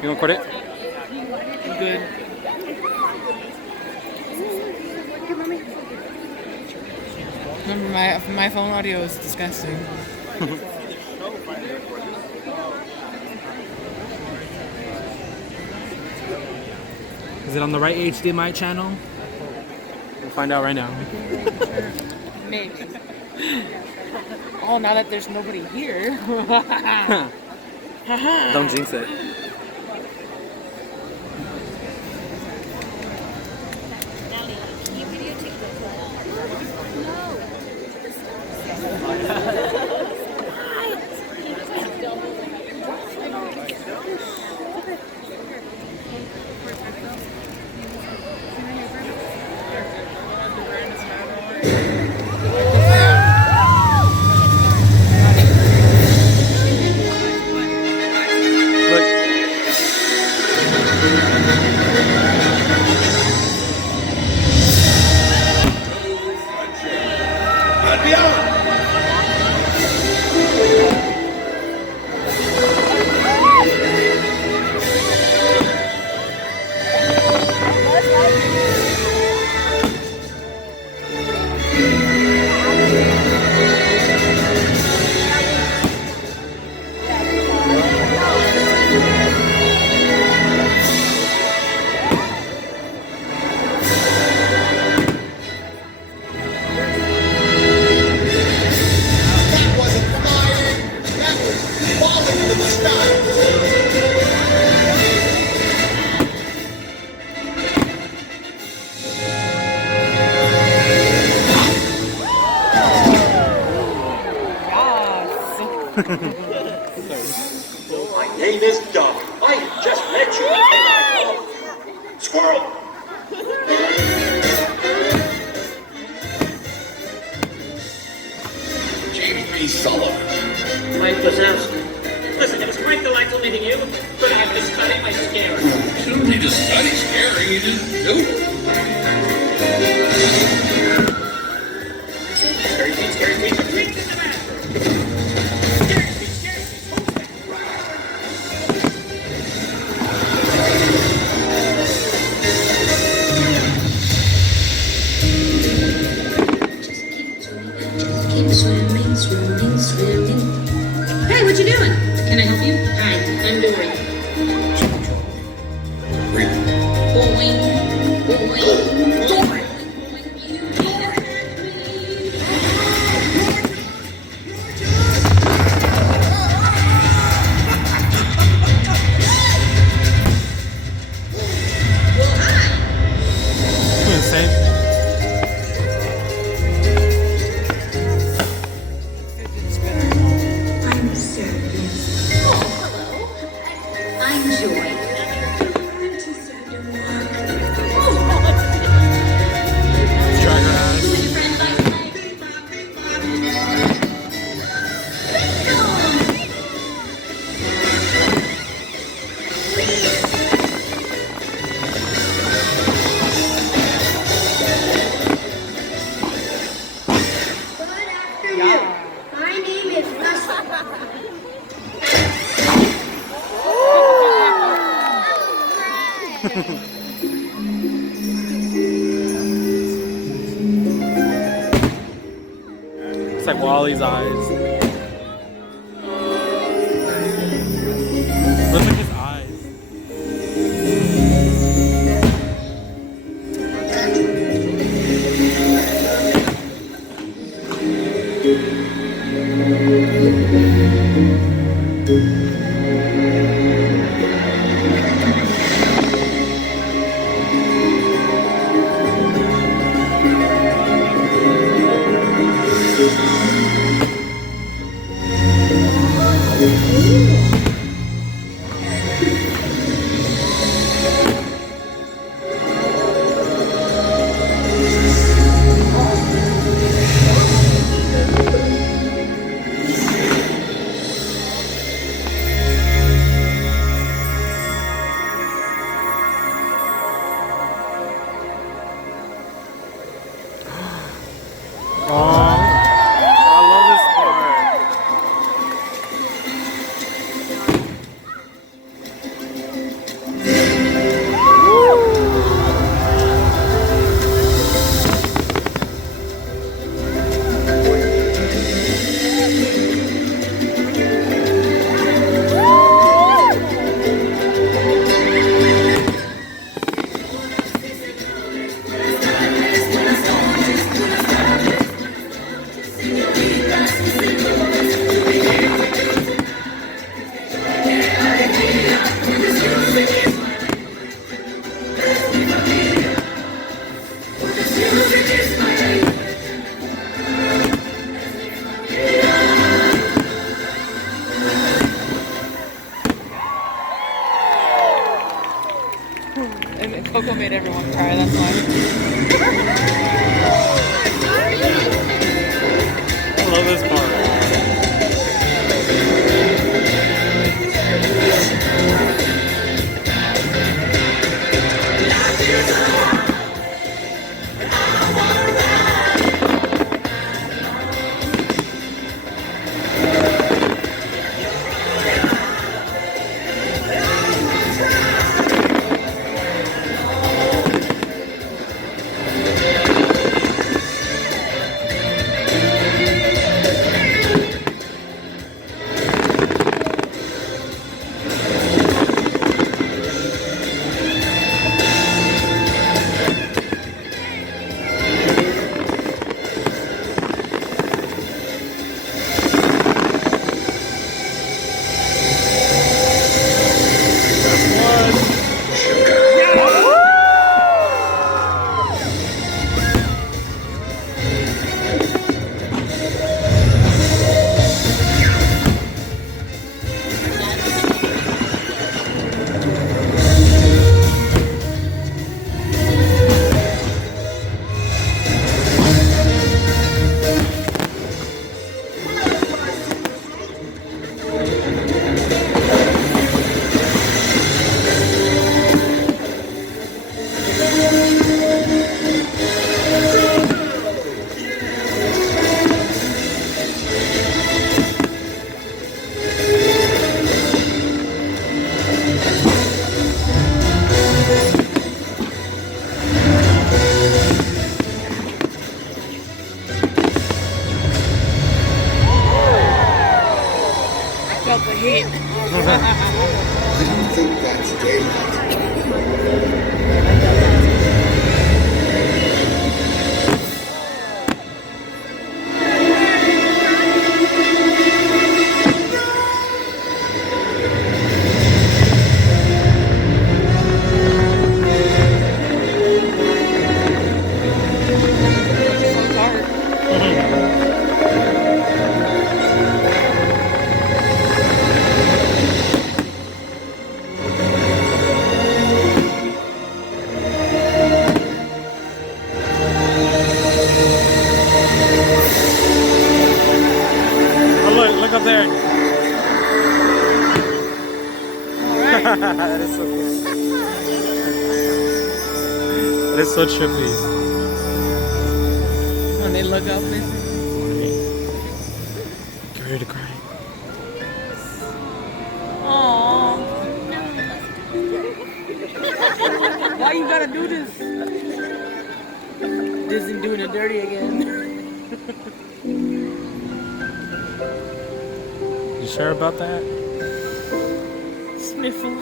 You want to quit it? I'm good. Remember, my phone audio is disgusting. Is it on the right HDMI channel? We'll find out right now. Maybe. Oh, now that there's nobody here. Don't jinx it. My name is Doug. I just met you in my Squirrel! James B. Sullivan. Mike Wazowski. Listen, it was quite delightful meeting you, but I have to study my scaring. You don't need to study scaring, you just do it. Scary feet, scary feet, the feet in the bathroom. Scary feet, scary feet, Keep swimming, swimming, swimming. Hey, what you doing? Can I help you? Hi, I'm Dory. Boing, boing, Dory. I'm Serbian. Oh, hello. I'm Joy. I'm too sad to walk. Drag her ass. You and your friend like Good afternoon. My name is Russell. It's like Wally's eyes. Look at his eyes. Oh, I love this part. Coco made everyone cry, that's why. I love this part. Felt the heat. I don't think that's daylight. Fun part. Oh, look up there. Alright. That is so cool. That is so trippy. When they look up, they Get ready to cry. Aww. Why you gotta do this? Disney doing it dirty again. You sure about that? Sniffle.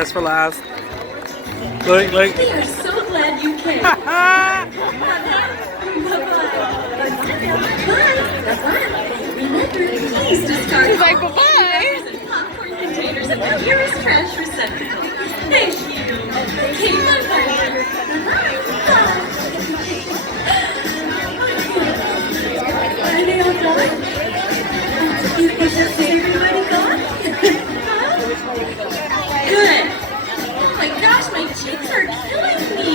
best for last. Look. We are so glad you came. Bye-bye. Remember, please discard all wrappers and popcorn containers in the nearest trash receptacle. Thank you. Okay, bye-bye. Bye-bye. Are they all gone? Is everybody gone? Good. Oh my gosh, my cheeks are killing me.